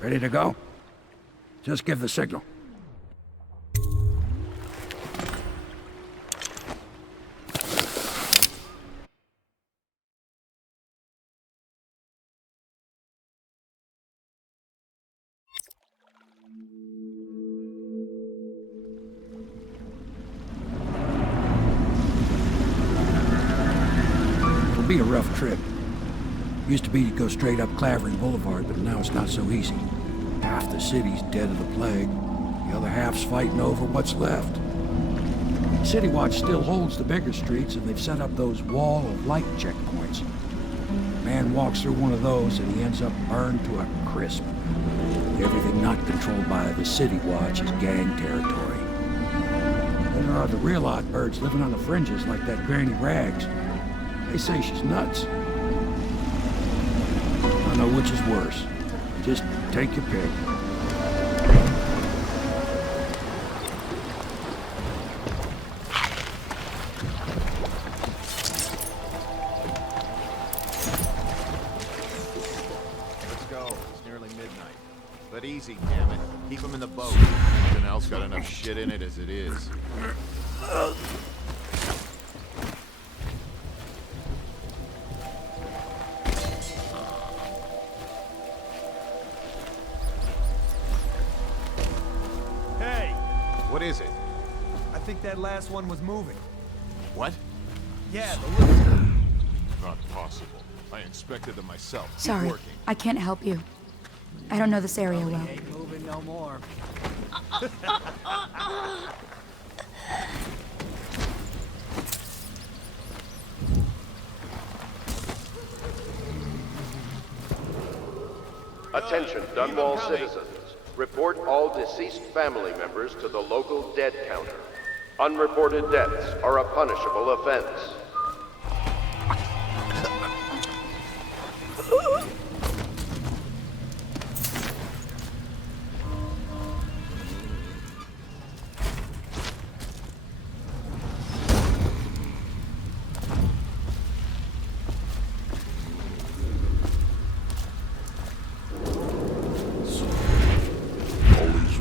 Ready to go? Just give the signal. It'll be a rough trip. Used to be to go straight up Clavering Boulevard, but now it's not so easy. Half the city's dead of the plague. The other half's fighting over what's left. City Watch still holds the bigger streets, and they've set up those wall of light checkpoints. A man walks through one of those, and he ends up burned to a crisp. Everything not controlled by the City Watch is gang territory. Then there are the real odd birds living on the fringes like that Granny Rags. They say she's nuts. I don't know which is worse. Just take your pick. Let's go. It's nearly midnight. But easy, damn it. Keep them in the boat. Nothing else got enough shit in it as it is. What is it? I think that last one was moving. What? Yeah, the little... Not possible. I inspected them myself. Keep Sorry, working. I can't help you. I don't know this area well. Ain't moving no more. Attention, Dunwall citizens. Report all deceased family members to the local dead counter. Unreported deaths are a punishable offense.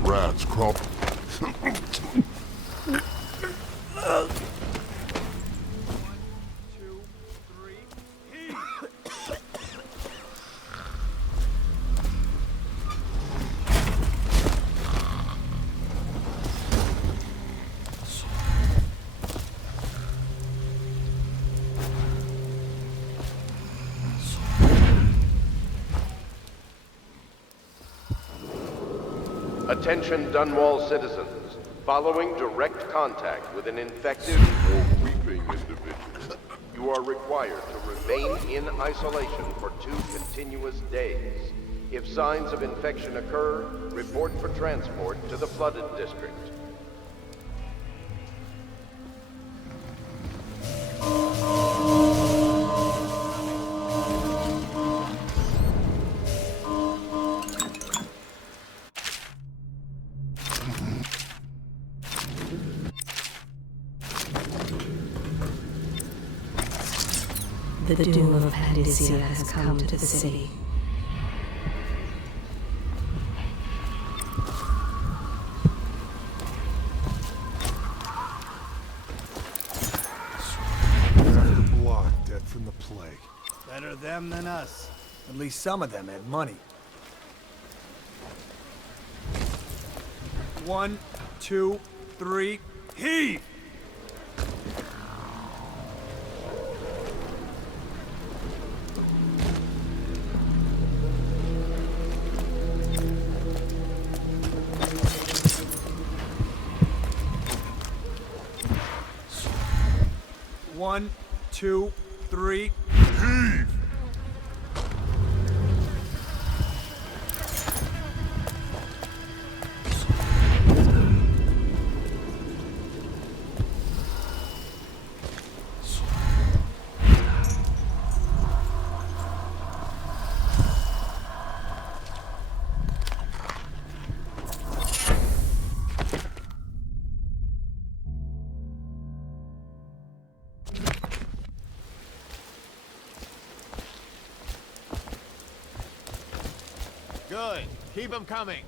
Rats, crop. Attention, Dunwall citizens. Following direct contact with an infected or weeping individual, you are required to remain in isolation for 2 continuous days. If signs of infection occur, report for transport to the flooded district. The doom of Panacea has come to the city. The block dead from the plague. Better them than us. At least some of them had money. 1, 2, 3, heave! One, 2, 3, heave! Good. Keep them coming.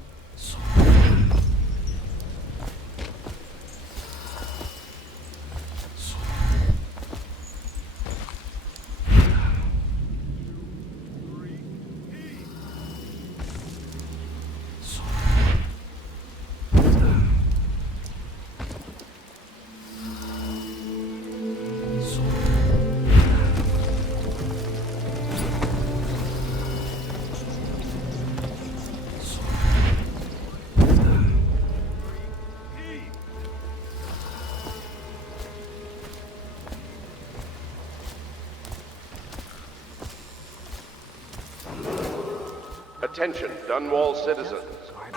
Attention, Dunwall citizens.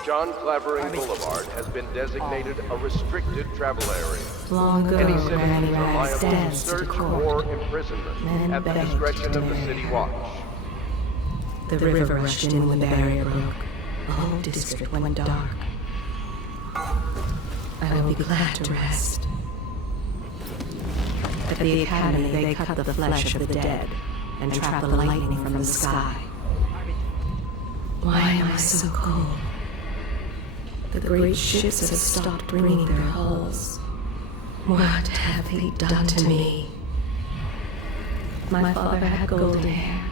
John Clavering Boulevard has been designated a restricted travel area. Long ago, Any Granny citizens are Rags liable to danced to search court. or imprisonment Men at the begged discretion to of the marry City her. Watch. The river rushed in when the barrier broke. The whole district went dark. I will be glad to rest. At the academy, they cut the flesh of the dead and trap the lightning from the sky. Why am I so cold? The great ships have stopped bringing their hulls. What have they done to me? My father had golden hair.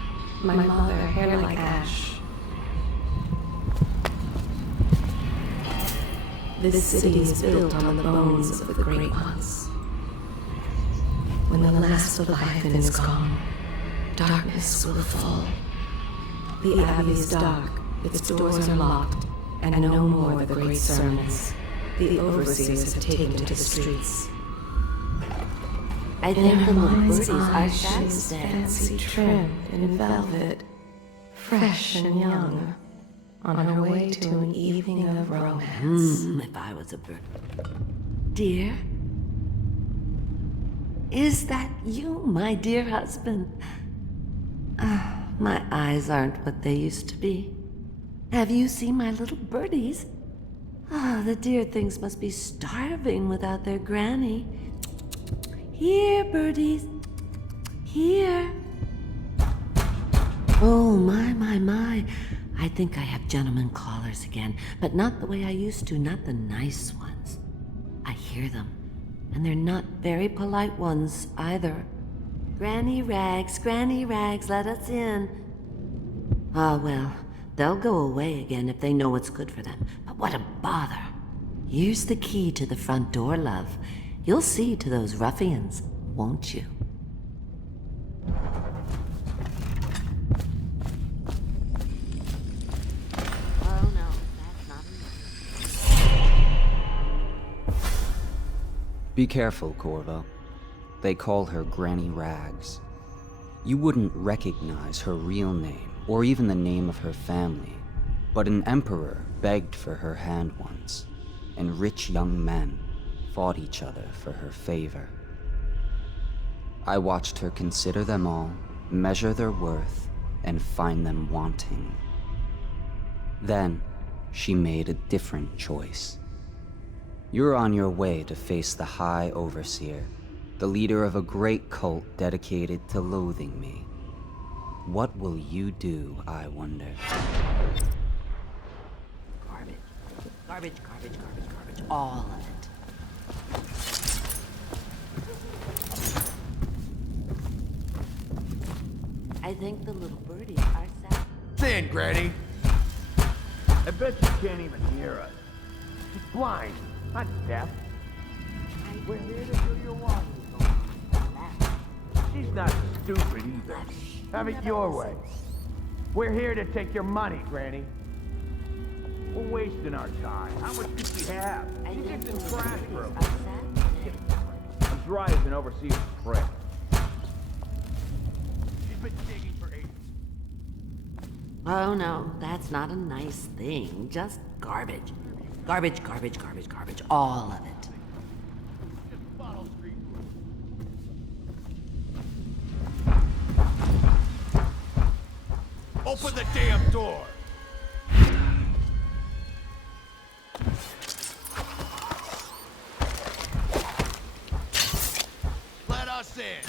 My mother, hair like ash. This city is built on the bones of the great ones. When the last Leviathan is gone, darkness will fall. The Abbey is dark, its doors are locked, and no more the great sermons. The overseers have taken to the streets. I think the little birdies are Eyes, sad she's today. fancy trimmed in velvet, fresh and young, on her way to an evening of romance. If I was a bird. Dear? Is that you, my dear husband? My eyes aren't what they used to be. Have you seen my little birdies? The dear things must be starving without their granny. Here, birdies. Here. Oh, my. I think I have gentlemen callers again, but not the way I used to, not the nice ones. I hear them, and they're not very polite ones either. Granny Rags, let us in. Ah, well, they'll go away again if they know what's good for them. But what a bother. Here's the key to the front door, love. You'll see to those ruffians, won't you? Oh no, that's not enough. Be careful, Corvo. They call her Granny Rags. You wouldn't recognize her real name, or even the name of her family, but an emperor begged for her hand once, and rich young men fought each other for her favor. I watched her consider them all, measure their worth, and find them wanting. Then, she made a different choice. You're on your way to face the High Overseer, the leader of a great cult dedicated to loathing me. What will you do, I wonder? Garbage, all of it. I think the little birdies are sad. Thin, Granny. I bet you can't even hear us. She's blind, not deaf. We're here to do your washing. She's not stupid either. Have it your way. We're here to take your money, Granny. We're wasting our time. How much do we have? She gets in trash room. I'm dry as an overseer's prick. She's been digging for ages. Oh no, that's not a nice thing. Just garbage. Garbage, all of it. Open the damn door! Let us in!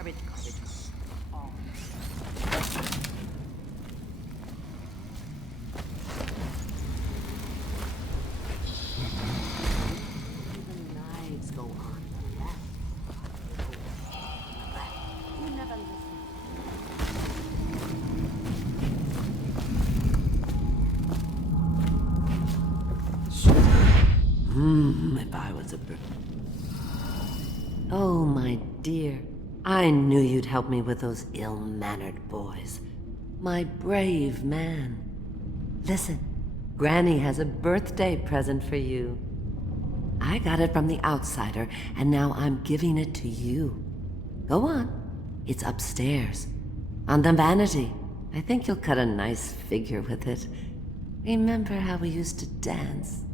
Garbage, garbage. Oh. Even knives go on the left. You never listen. If I was a bird. Oh, my dear. I knew you'd help me with those ill-mannered boys. My brave man. Listen, Granny has a birthday present for you. I got it from the outsider, and now I'm giving it to you. Go on. It's upstairs. On the vanity. I think you'll cut a nice figure with it. Remember how we used to dance?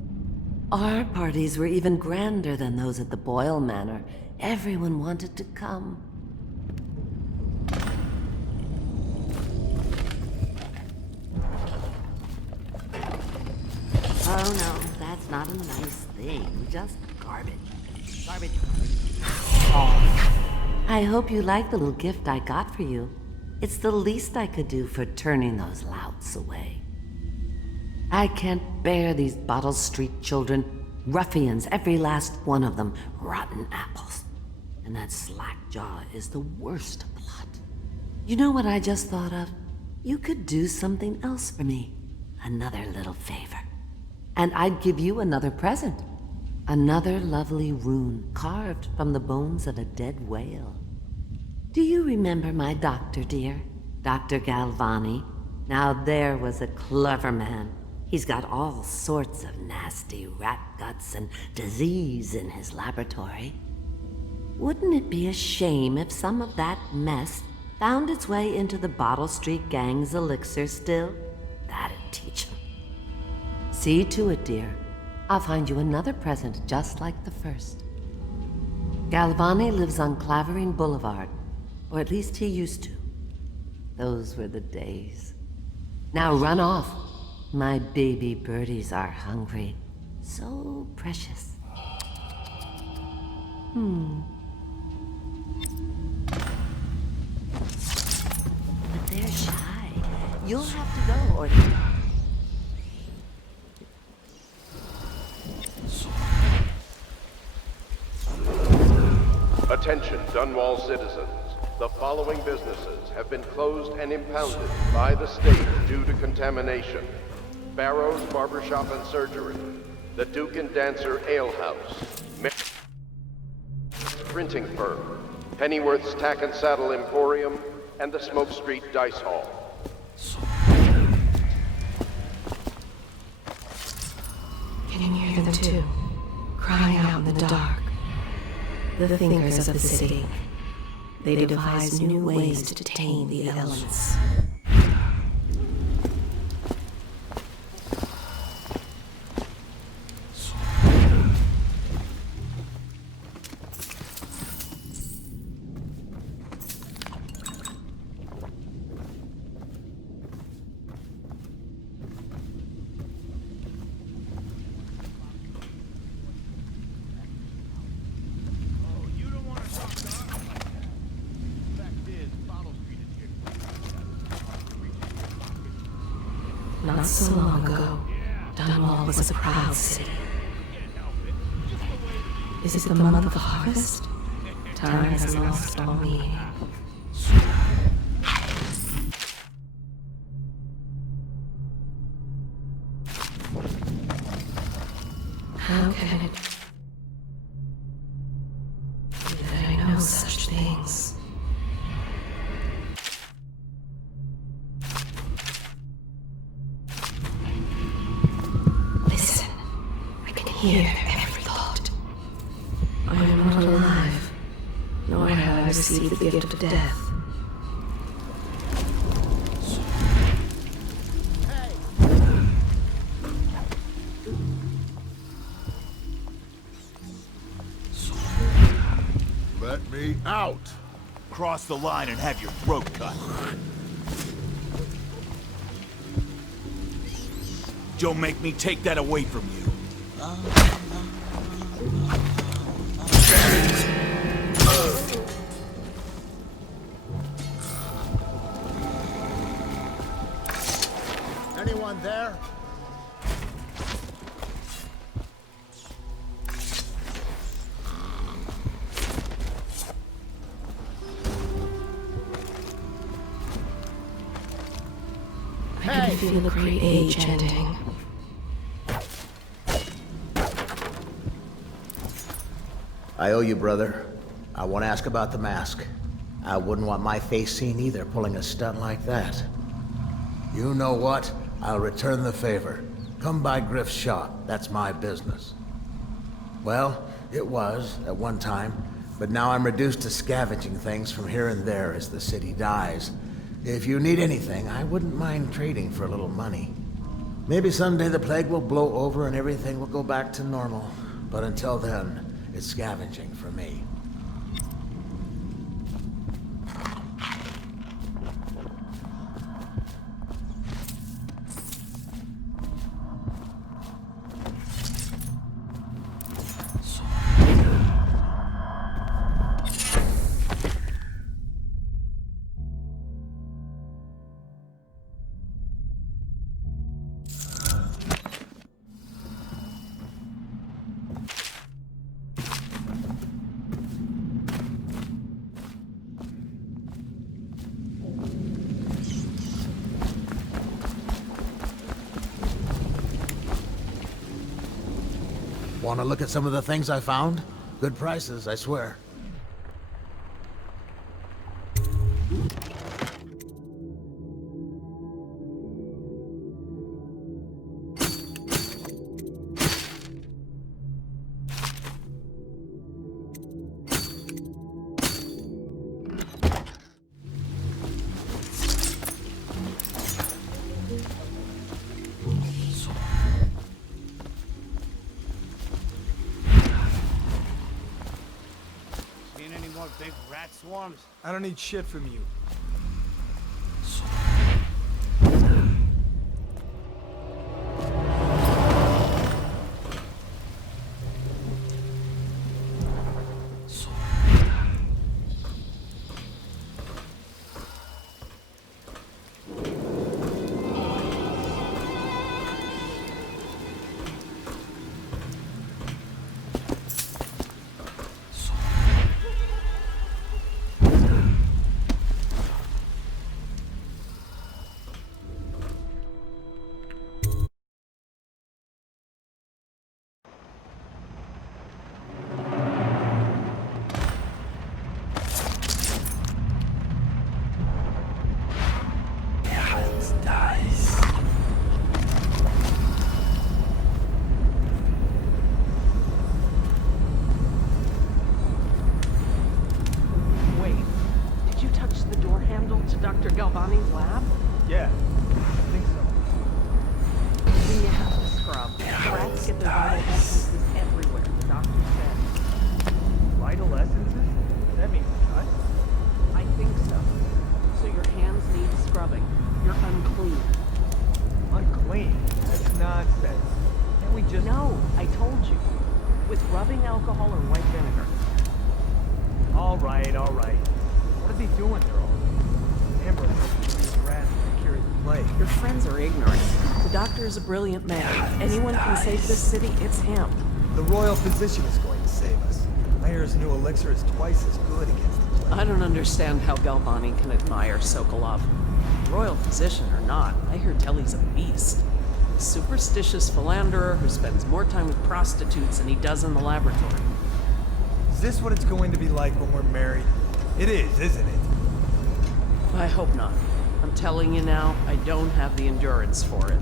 Our parties were even grander than those at the Boyle Manor. Everyone wanted to come. Oh no, that's not a nice thing. Just garbage. Garbage. Oh. I hope you like the little gift I got for you. It's the least I could do for turning those louts away. I can't bear these Bottle Street children. Ruffians, every last one of them. Rotten apples. And that slack-jaw is the worst of the lot. You know what I just thought of? You could do something else for me. Another little favor. And I'd give you another present. Another lovely rune carved from the bones of a dead whale. Do you remember my doctor, dear? Dr. Galvani? Now there was a clever man. He's got all sorts of nasty rat guts and disease in his laboratory. Wouldn't it be a shame if some of that mess found its way into the Bottle Street Gang's elixir still? That'd teach him. See to it, dear. I'll find you another present just like the first. Galvani lives on Clavering Boulevard, or at least he used to. Those were the days. Now run off. My baby birdies are hungry. So precious. But they're shy. You'll have to go, or... Attention, Dunwall citizens. The following businesses have been closed and impounded by the state due to contamination. Barrow's Barbershop and Surgery, the Duke and Dancer Ale House, Printing Firm, Pennyworth's Tack and Saddle Emporium, and the Smoke Street Dice Hall. Can you hear them too? Crying out in the dark. The thinkers of the city. They devise new ways to tame the elements. Not so long ago, Dunwall was a proud city. Is it the month of harvest? Time has lost all meaning. How can it be that I know such things? Hear their every thought. I am not alive, nor have I received the gift of death. Let me out! Cross the line and have your throat cut. Don't make me take that away from you. I can feel a great age ending. I owe you, brother. I want to ask about the mask. I wouldn't want my face seen either, pulling a stunt like that. You know what? I'll return the favor. Come by Griff's shop. That's my business. Well, it was, at one time, but now I'm reduced to scavenging things from here and there as the city dies. If you need anything, I wouldn't mind trading for a little money. Maybe someday the plague will blow over and everything will go back to normal. But until then, it's scavenging for me. Want to look at some of the things I found? Good prices, I swear. Big rat swarms. I don't need shit from you. Dr. Galvani's lab? Yeah, I think so. Then you have to scrub. Rats get their vital essences everywhere, the doctor said. Vital essences? That means cut? I think so. So your hands need scrubbing. You're unclean. Unclean? That's nonsense. Can't we just... No, I told you. With rubbing alcohol or white vinegar. All right, all right. What are they doing there all? Amber, these rats that carry the plague. Your friends are ignorant. The doctor is a brilliant man. If anyone can save this city, it's him. The royal physician is going to save us. Mayer's new elixir is twice as good against the plague. I don't understand how Galvani can admire Sokolov. Royal physician or not, I hear tell he's a beast. A superstitious philanderer who spends more time with prostitutes than he does in the laboratory. Is this what it's going to be like when we're married? It is, isn't it? I hope not. I'm telling you now, I don't have the endurance for it.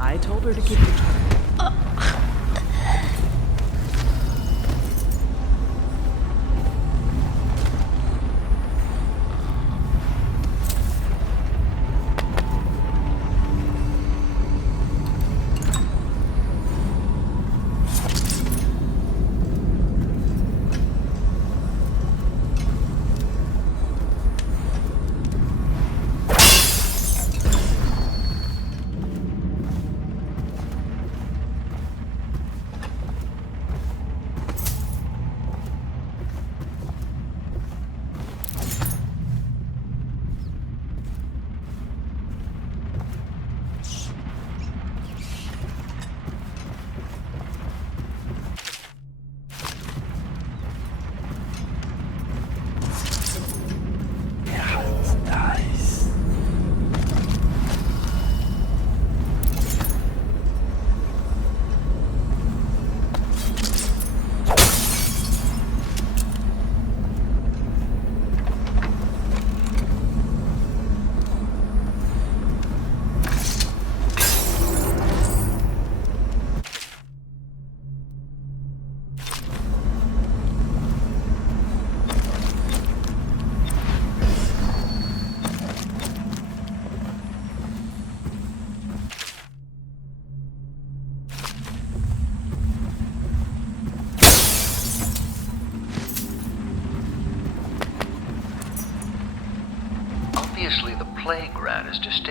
I told her to keep the camera.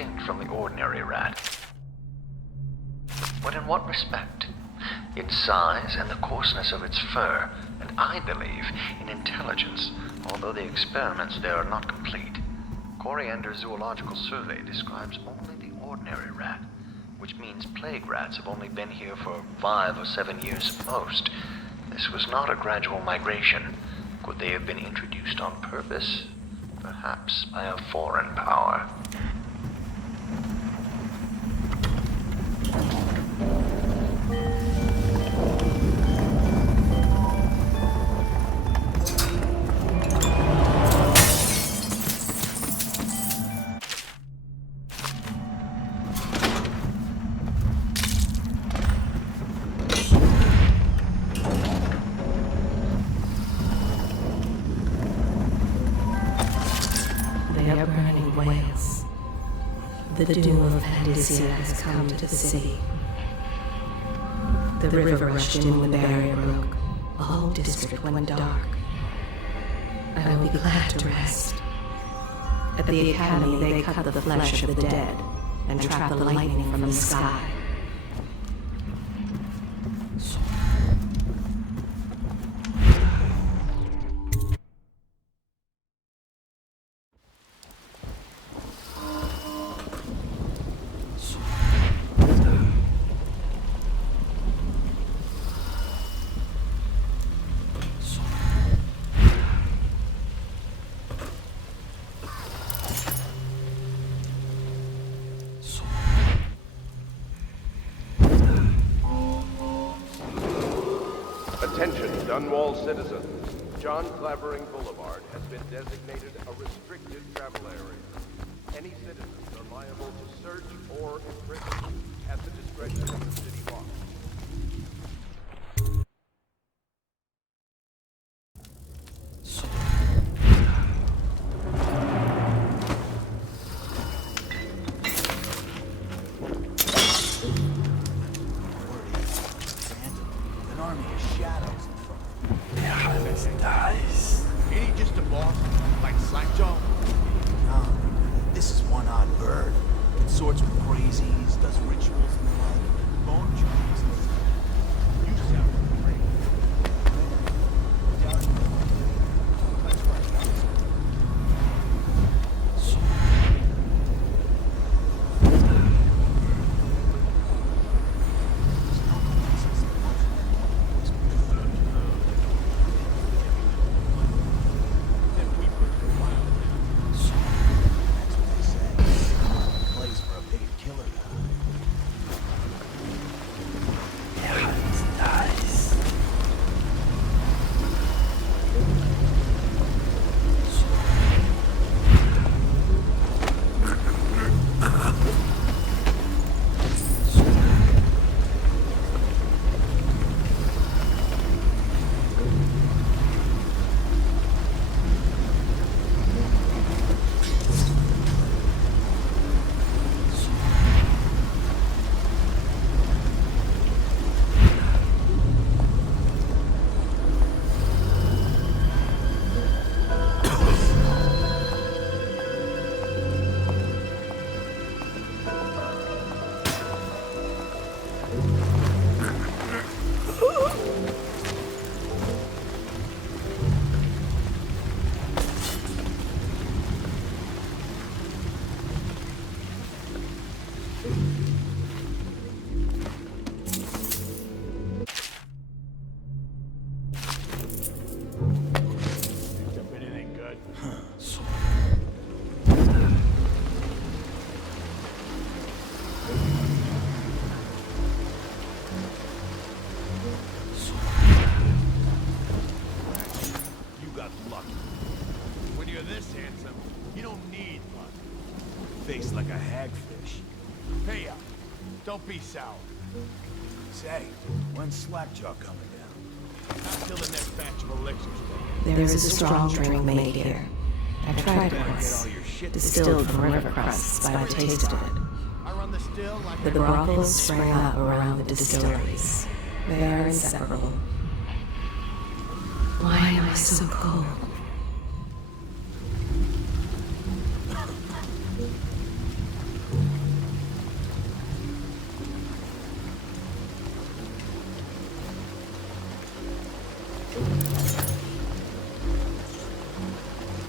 distinct from the ordinary rat. But in what respect? Its size and the coarseness of its fur, and I believe in intelligence, although the experiments there are not complete. Coriander Zoological Survey describes only the ordinary rat, which means plague rats have only been here for 5 or 7 years at most. This was not a gradual migration. Could they have been introduced on purpose? Perhaps by a foreign power. The doom of Panacea has come to the city. The river rushed in when the barrier broke. The whole district went dark. I will be glad to rest. At the academy, they cut the flesh of the dead and trap the lightning from the sky. Attention, Dunwall citizens. John Clavering Boulevard has been designated a restricted travel area. Any citizens are liable to search or imprison at the discretion of the city watch. Ain't he just a boss? Like Slackjaw? No, this is one odd bird. It sorts with crazies, does rituals and the like. Bone joints. You sound great. That's right. Face like a hagfish. Hey up. Don't be sour. Say, when's Slackjaw coming down? Not till the next batch of elections. There is a strong drink made here. I tried it once. Distilled from river crusts, but I tasted it. I run the still like The brothels sprang up around the distilleries. They are inseparable. Why am I so cold?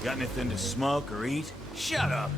Got anything to smoke or eat? Shut up!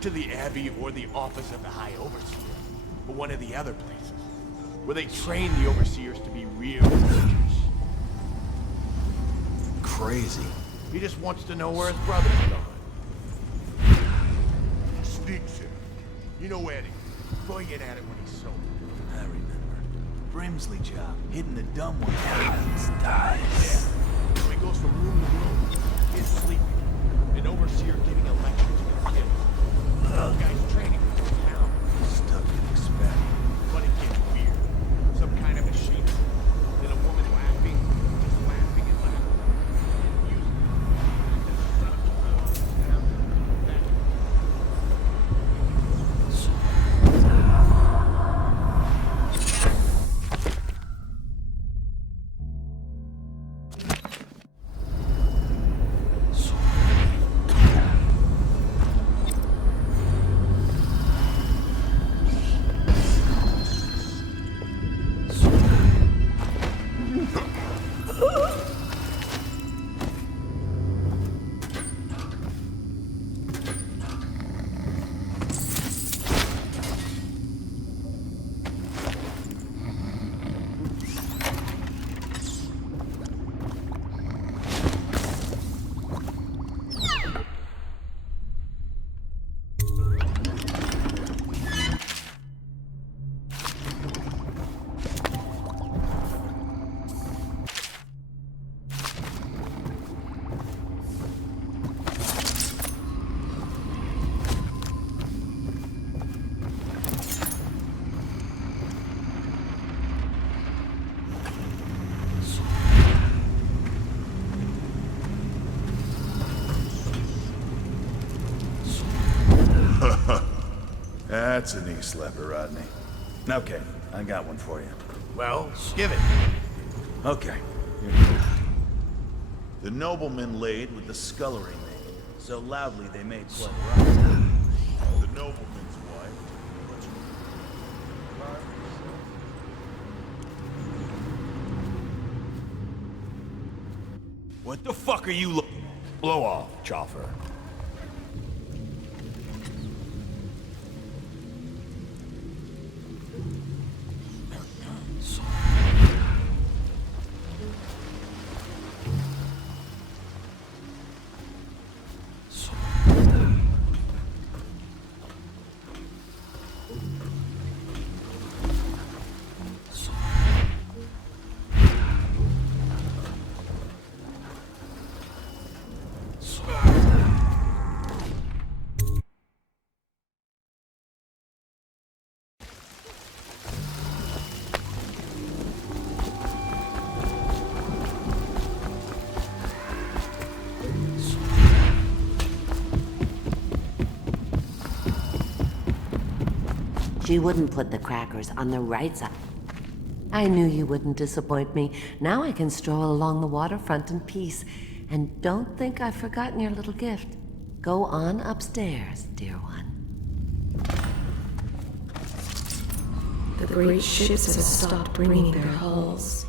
To the Abbey or the office of the High Overseer, but one of the other places, where they train the Overseers to be real soldiers. Crazy. He just wants to know where his brother's gone. Sneaks in. You know Eddie. Going in at it when he's sober. I remember. Brimsley job, hitting the dumb one. Yeah. So he goes from room to room. He's sleeping. An Overseer giving a lecture to the kids. The guy's training for town. Stuff you'd expect. But it gets weird. Some kind of machine. Then a woman laughing. Just laughing and laughing. That's a knee slapper, Rodney. Okay, I got one for you. Well, give it. Okay. The nobleman laid with the scullery maid, so loudly they made quite a row. The nobleman's wife. What the fuck are you looking at? Blow off, Choffer. She wouldn't put the crackers on the right side. I knew you wouldn't disappoint me. Now I can stroll along the waterfront in peace. And don't think I've forgotten your little gift. Go on upstairs, dear one. The great ships have stopped bringing their hulls.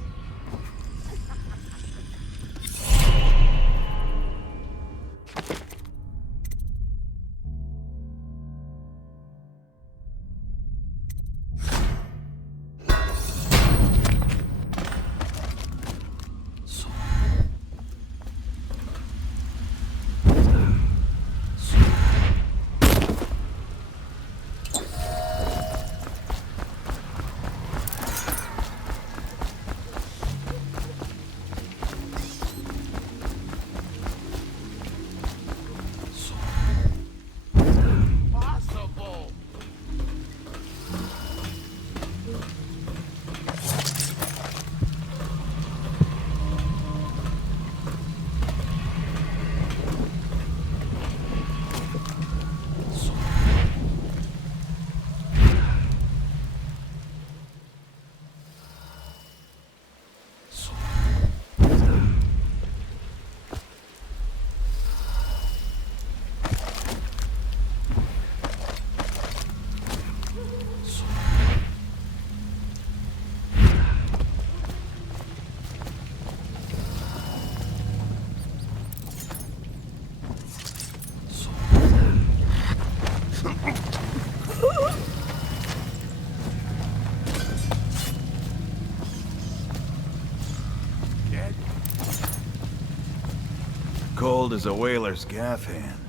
Cold as a whaler's gaff hand.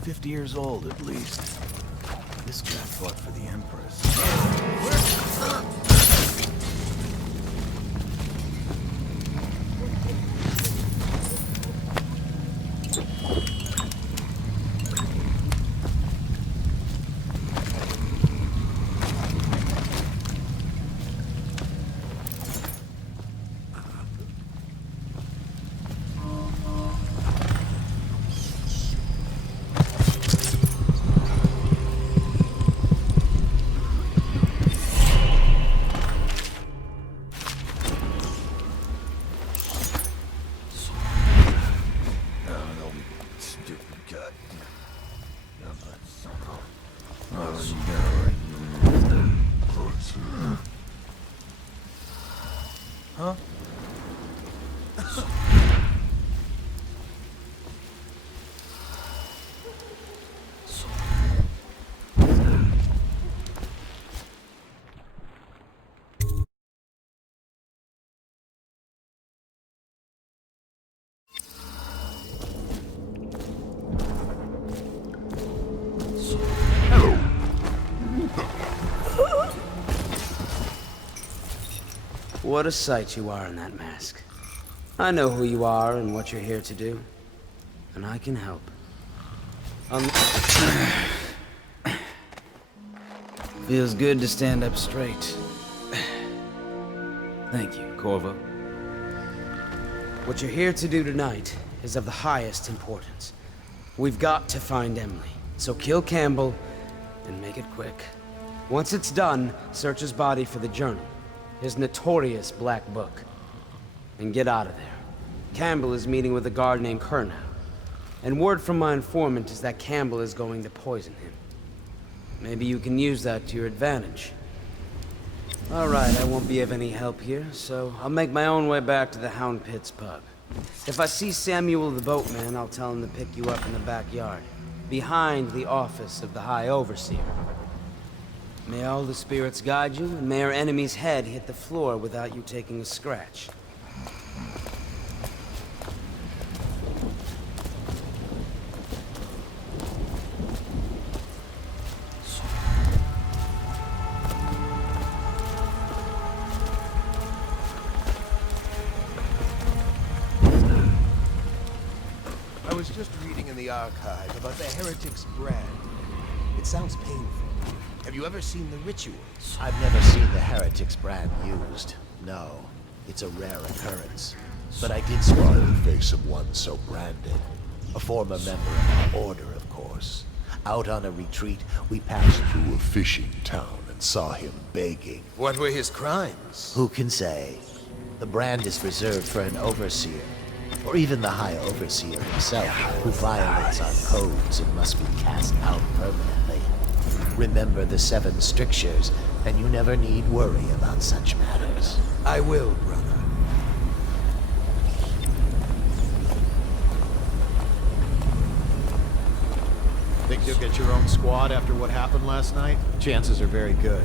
50 years old at least. This guy fought for the Empress. Huh? What a sight you are in that mask. I know who you are and what you're here to do, and I can help. Feels good to stand up straight. Thank you, Corvo. What you're here to do tonight is of the highest importance. We've got to find Emily, so kill Campbell and make it quick. Once it's done, search his body for the journal. His notorious black book. And get out of there. Campbell is meeting with a guard named Kernow. And word from my informant is that Campbell is going to poison him. Maybe you can use that to your advantage. Alright, I won't be of any help here, so I'll make my own way back to the Hound Pits pub. If I see Samuel the boatman, I'll tell him to pick you up in the backyard, behind the office of the High Overseer. May all the spirits guide you, and may our enemy's head hit the floor without you taking a scratch. I was just reading in the archive about the Heretic's brand. It sounds painful. Have you ever seen the rituals? I've never seen the Heretic's brand used. No, it's a rare occurrence. But I did spot the face of one so branded. A former member of our order, of course. Out on a retreat, we passed through a fishing town and anyone saw him begging. What were his crimes? Who can say? The brand is reserved for an overseer, or even the High Overseer himself, who violates our codes and must be cast out permanently. Remember the 7 strictures, and you never need worry about such matters. I will, brother. Think you'll get your own squad after what happened last night? Chances are very good.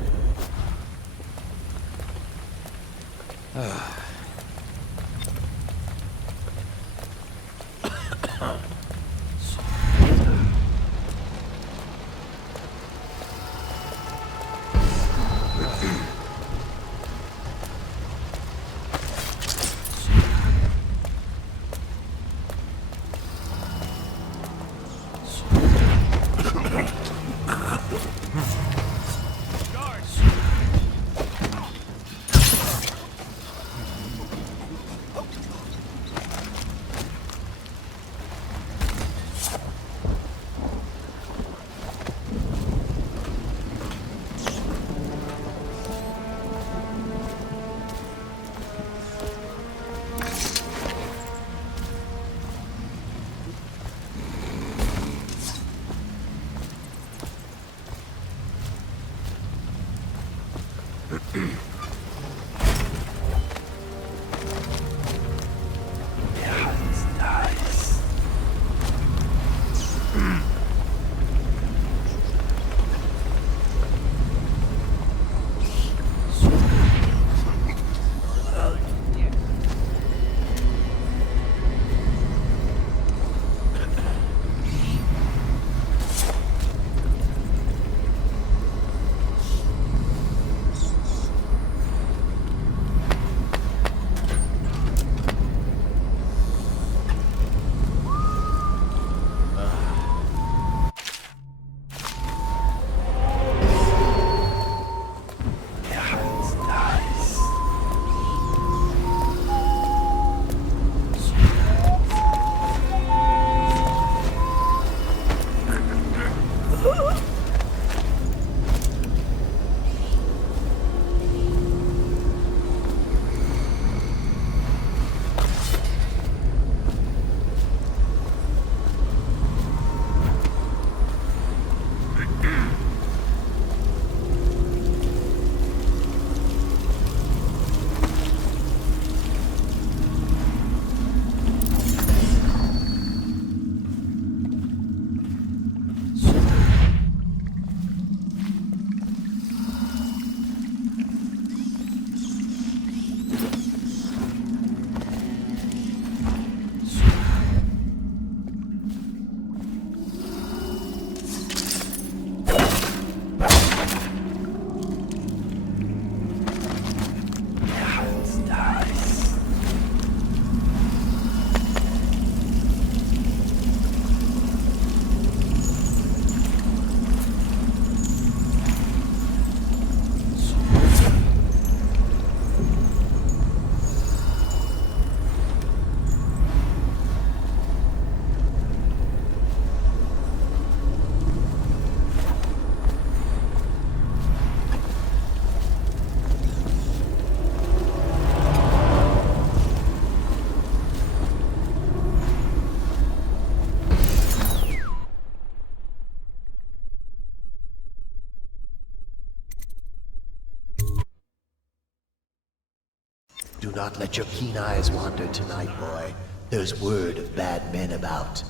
Do not let your keen eyes wander tonight, boy. There's word of bad men about.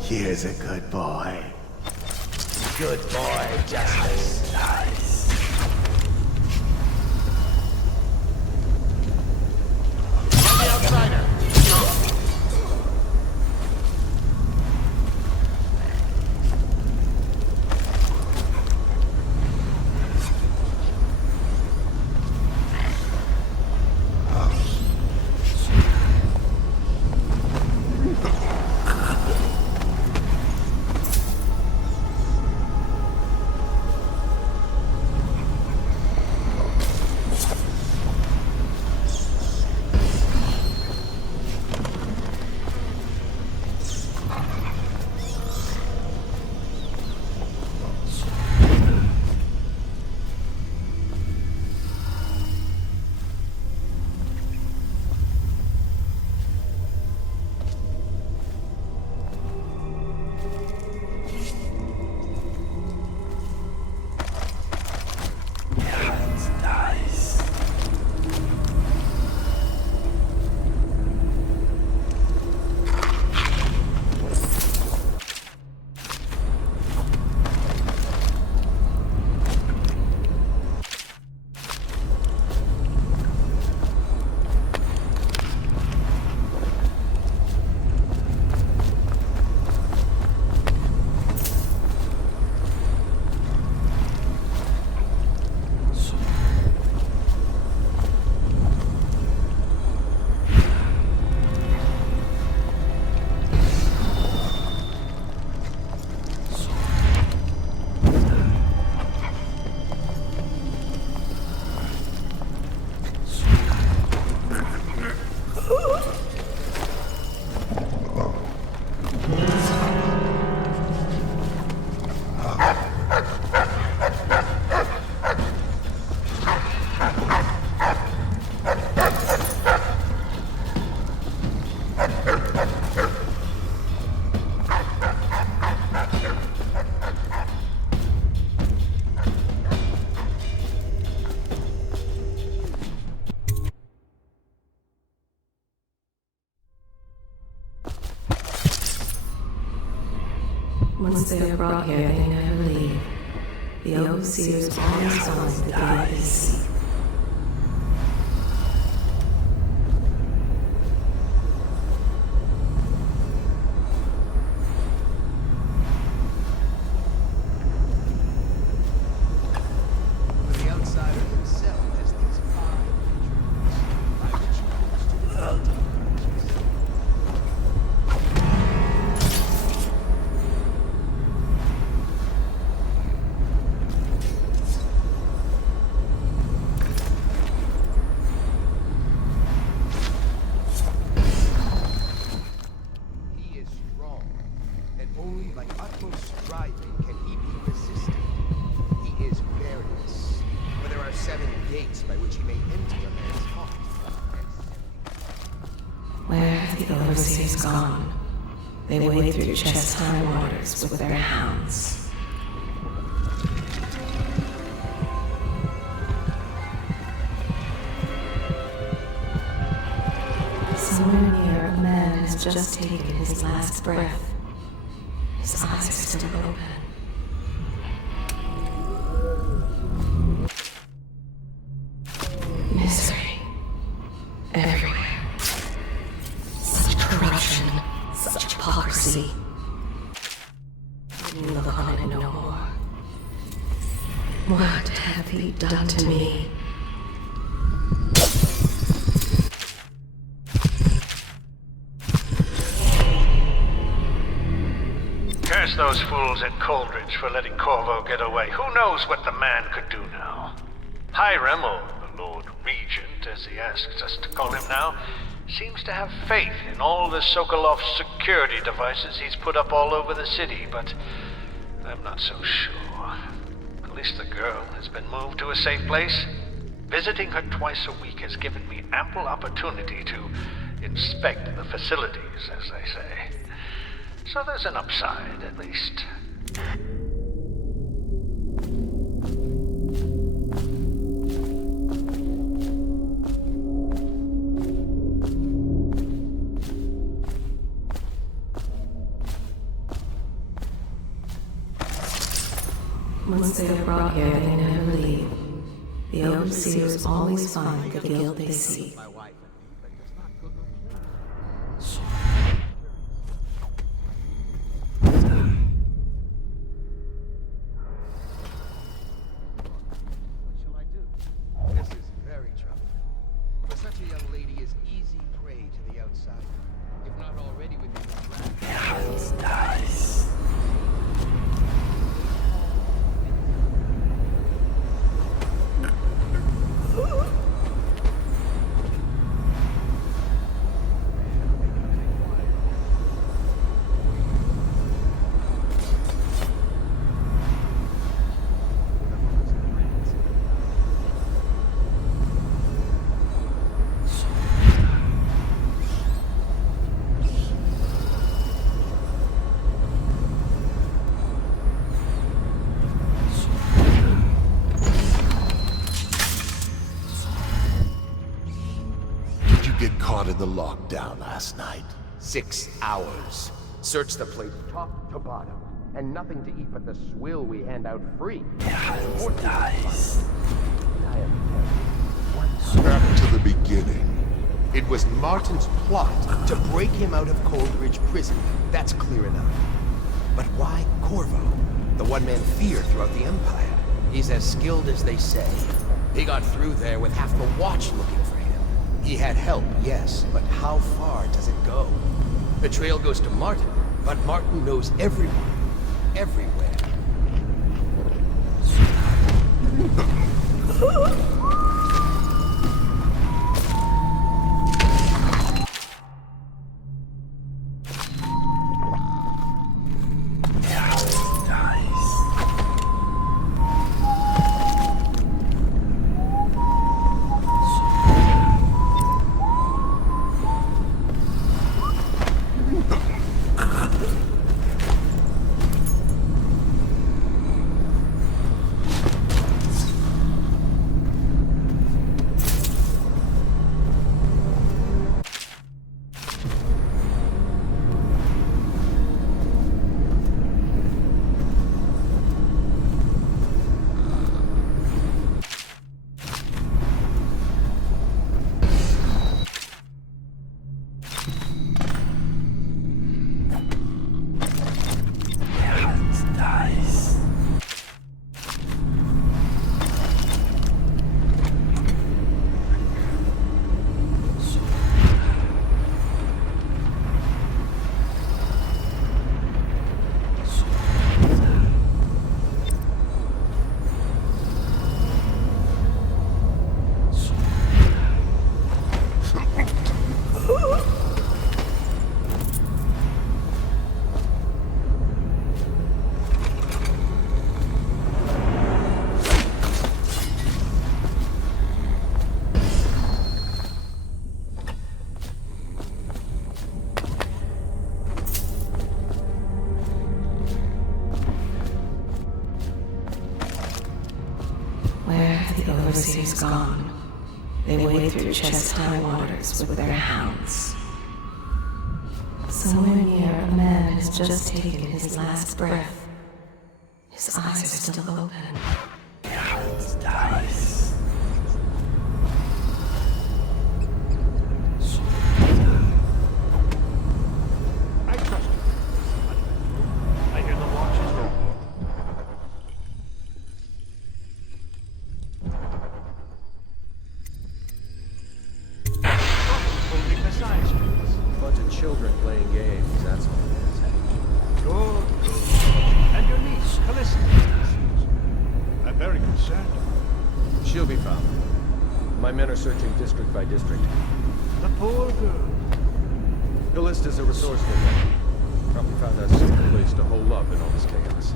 Here's a good boy. Good boy, Justice. Nice. I'm the outsider. Once they are brought here, they never leave. The overseers always find the guild they seek. The outsider himself has these 5 rituals by which he hopes to defeat He is strong, and only by utmost striving can he be resisted. He is various, for there are 7 gates by which he may empty a man's heart. Where have the overseers gone? They wade through chest-high waters with their hounds. Somewhere near, a man has just taken his last breath. His eyes are still open. Misery. Everywhere. Such corruption. Such hypocrisy. Look on it no more. What have they done to me? Curse those fools at Coldridge for letting Corvo get away. Who knows what the man could do now? Hiram, or the Lord Regent, as he asks us to call him now, seems to have faith in all the Sokolov security devices he's put up all over the city, but I'm not so sure. At least the girl has been moved to a safe place. Visiting her twice a week has given me ample opportunity to inspect the facilities, as they say. So there's an upside, at least. Once they are brought here, they never leave. The overseers always find the guild they seek. This is very troubling. For such a young lady is easy prey to the outsider, if not already within his grasp. Get caught in the lockdown last night. 6 hours. Search the place top to bottom, and nothing to eat but the swill we hand out free. Nice. Back to the beginning. It was Martin's plot to break him out of Coldridge Prison. That's clear enough. But why Corvo? The one man feared throughout the Empire. He's as skilled as they say. He got through there with half the watch looking for him. He had help, yes, but how far does it go? The trail goes to Martin, but Martin knows everyone. Everywhere. overseer's gone, they wade through chest-high waters with their hounds. Somewhere near, a man has just taken his last breath. His eyes are still open. I trust you. I hear the watch is over. Holding the science streets. Bunch of children playing games, that's all it is. Good. And your niece, Callista. I'm very concerned. She'll be found. My men are searching district by district. The poor girl. Callista's a resourceful one. Probably found us a place to hole up in all this chaos.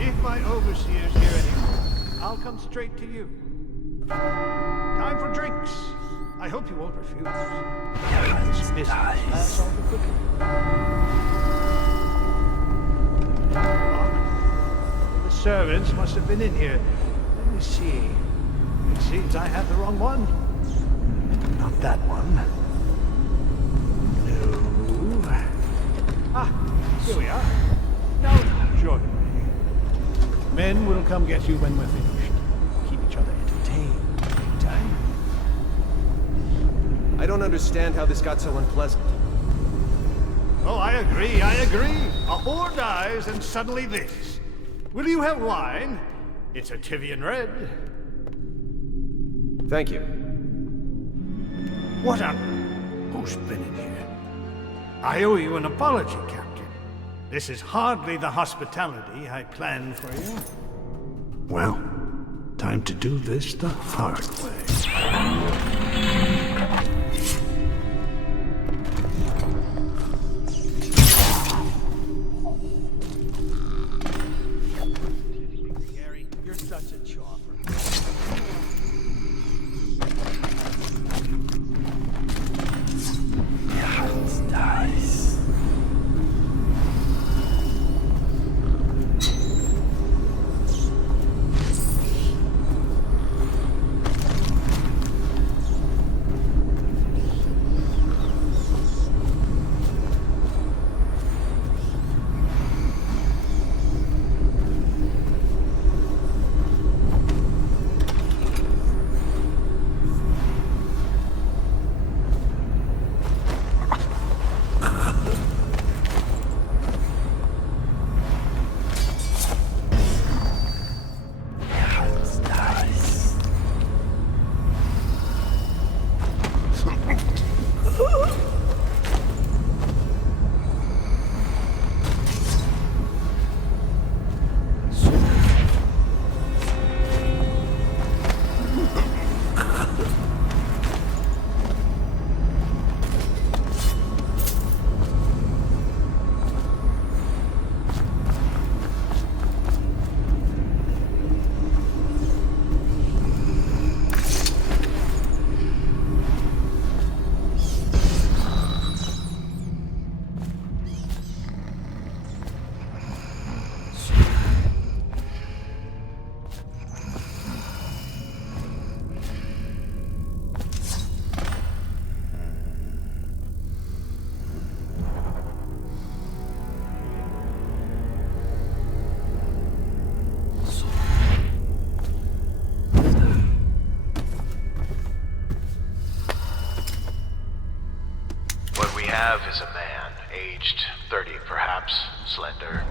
If my overseer's here anymore, I'll come straight to you. Time for drinks. I hope you won't refuse. This business lasts all the quicker. The servants must have been in here. Let me see. It seems I have the wrong one. Not that one. No. Ah, here we are. Now join me. Men will come get you when we're finished. Keep each other entertained. Meantime. I don't understand how this got so unpleasant. Oh, I agree, I agree. A whore dies and suddenly this. Will you have wine? It's a Tivian Red. Thank you. What on... Who's been in here? I owe you an apology, Captain. This is hardly the hospitality I planned for you. Well, time to do this the hard way. You're such a chopper. Is a man, aged 30 perhaps, slender,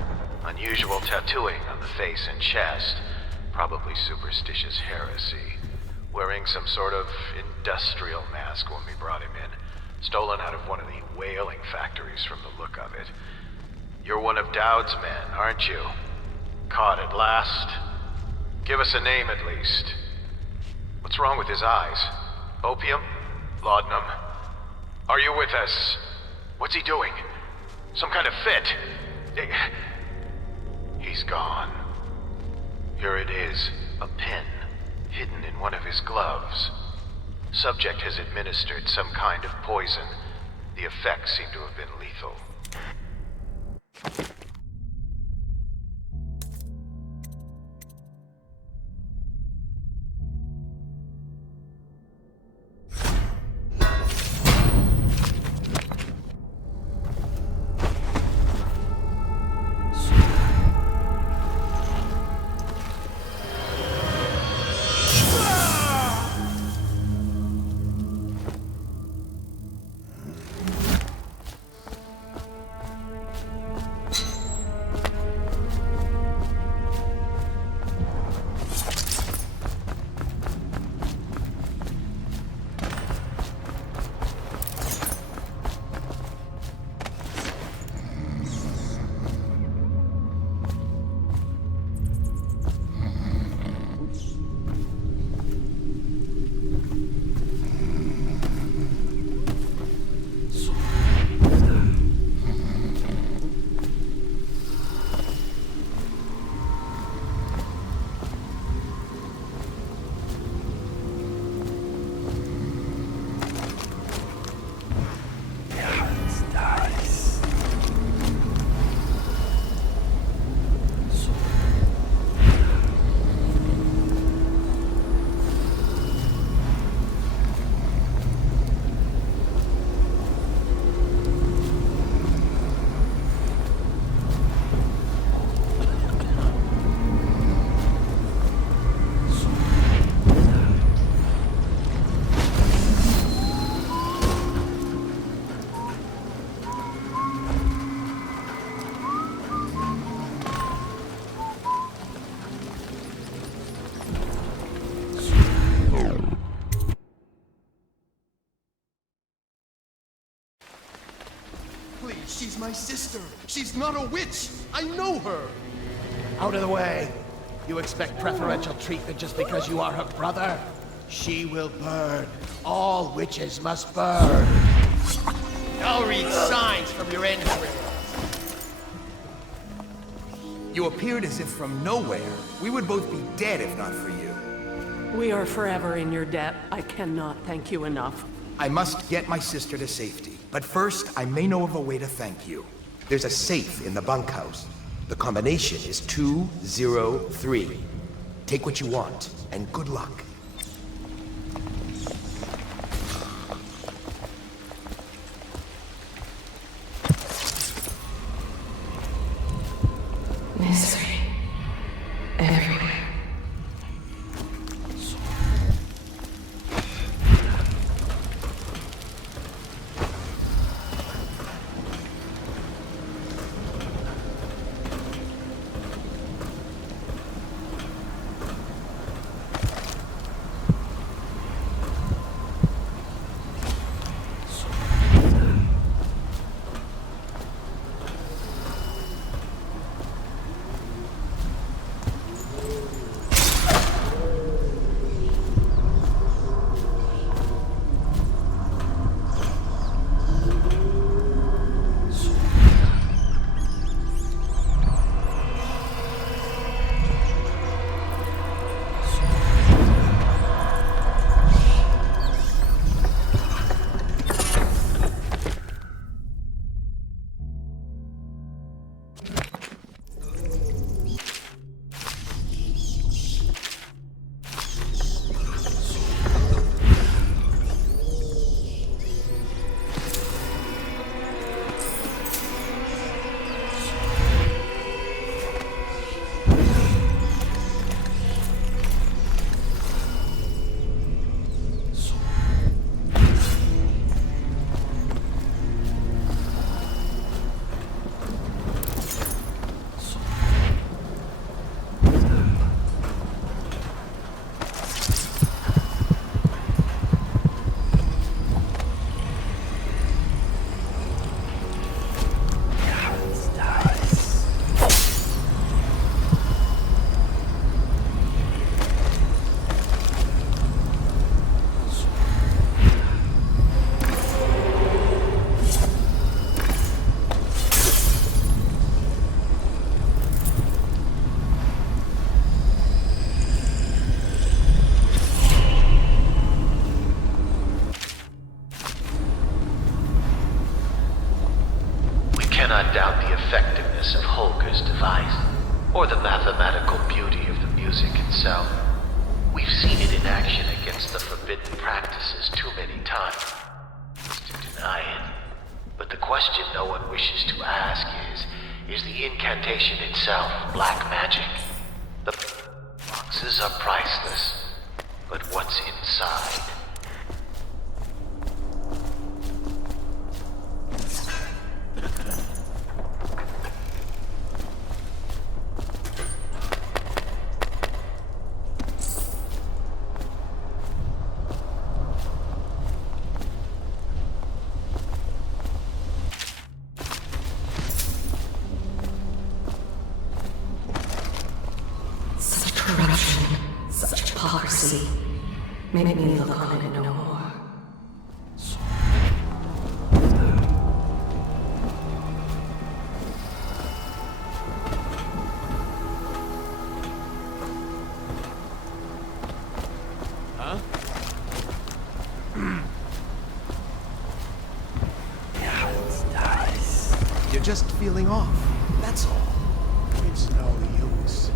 unusual tattooing on the face and chest, probably superstitious heresy, wearing some sort of industrial mask when we brought him in, stolen out of one of the whaling factories from the look of it. You're one of Dowd's men, aren't you? Caught at last? Give us a name at least. What's wrong with his eyes? Opium? Laudanum? Are you with us? What's he doing? Some kind of fit? He's gone. Here it is, a pin, hidden in one of his gloves. Subject has administered some kind of poison. The effects seem to have been lethal. She's my sister. She's not a witch. I know her. Out of the way. You expect preferential treatment just because you are her brother? She will burn. All witches must burn. I'll read signs from your entrails. You appeared as if from nowhere. We would both be dead if not for you. We are forever in your debt. I cannot thank you enough. I must get my sister to safety. But first, I may know of a way to thank you. There's a safe in the bunkhouse. The combination is 203. Take what you want, and good luck. Misery. Everywhere. cannot doubt the effectiveness of Holger's device, or the mathematical beauty of the music itself. We've seen it in action against the forbidden practices too many times to deny it. But the question no one wishes to ask is the incantation itself black magic? The boxes are priceless, but what's inside? Make me look on it no more. Huh? You're just feeling off. That's all. It's no use.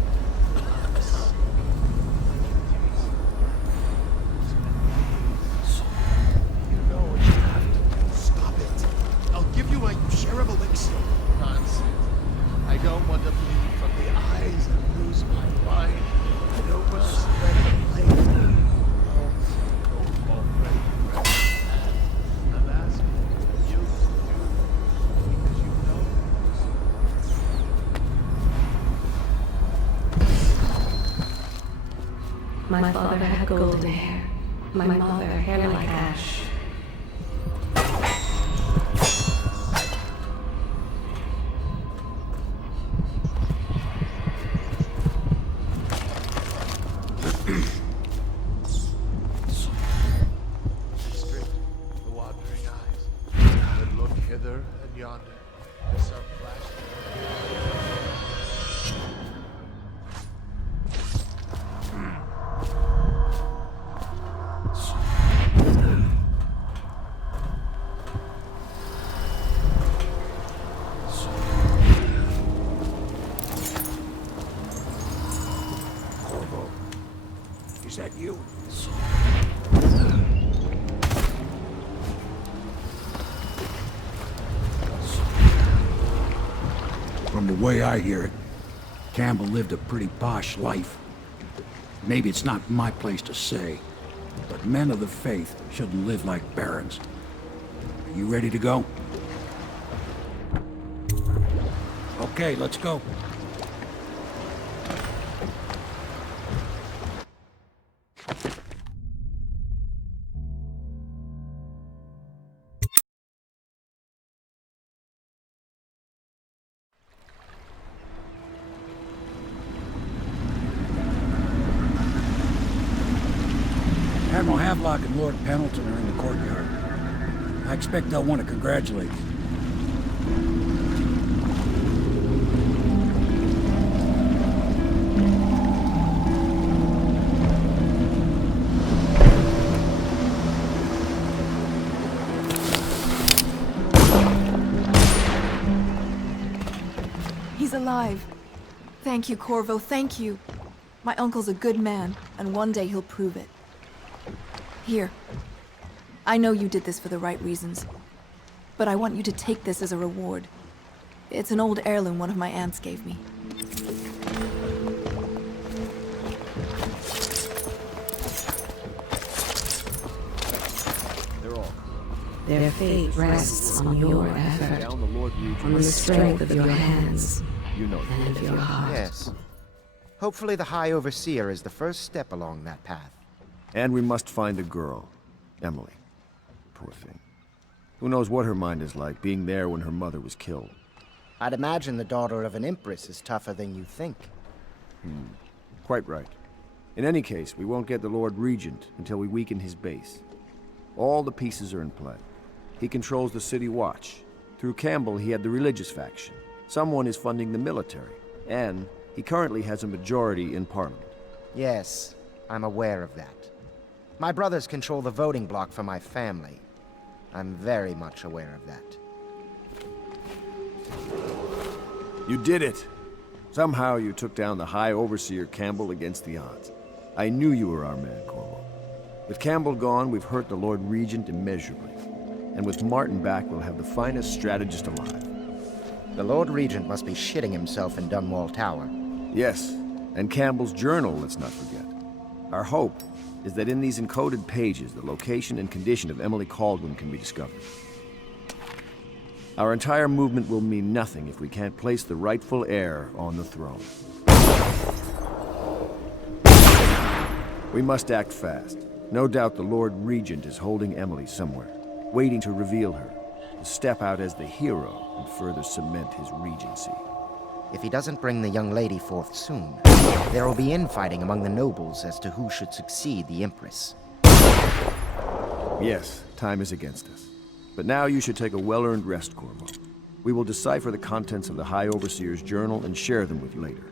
My father had golden hair. My mother, hair like ash. yonder. That's our flashlight. Is that you? From the way I hear it, Campbell lived a pretty posh life. Maybe it's not my place to say, but men of the faith shouldn't live like barons. Are you ready to go? Okay, let's go. Admiral Havelock and Lord Pendleton are in the courtyard. I expect they'll want to congratulate you. He's alive. Thank you, Corvo, thank you. My uncle's a good man, and one day he'll prove it. Here. I know you did this for the right reasons, but I want you to take this as a reward. It's an old heirloom one of my aunts gave me. Their fate rests on your effort, on the strength of your hands, and of your heart. Yes. Hopefully the High Overseer is the first step along that path. And we must find the girl, Emily. Poor thing. Who knows what her mind is like, being there when her mother was killed. I'd imagine the daughter of an empress is tougher than you think. Quite right. In any case, we won't get the Lord Regent until we weaken his base. All the pieces are in play. He controls the City Watch. Through Campbell, he had the religious faction. Someone is funding the military. And he currently has a majority in Parliament. Yes, I'm aware of that. My brothers control the voting bloc for my family. I'm very much aware of that. You did it! Somehow you took down the High Overseer Campbell against the odds. I knew you were our man, Corvo. With Campbell gone, we've hurt the Lord Regent immeasurably. And with Martin back, we'll have the finest strategist alive. The Lord Regent must be shitting himself in Dunwall Tower. Yes, and Campbell's journal, let's not forget. Our hope is that in these encoded pages, the location and condition of Emily Kaldwin can be discovered. Our entire movement will mean nothing if we can't place the rightful heir on the throne. We must act fast. No doubt the Lord Regent is holding Emily somewhere, waiting to reveal her, to step out as the hero and further cement his regency. If he doesn't bring the young lady forth soon, there will be infighting among the nobles as to who should succeed the Empress. Yes, time is against us. But now you should take a well-earned rest, Corvo. We will decipher the contents of the High Overseer's journal and share them with you later.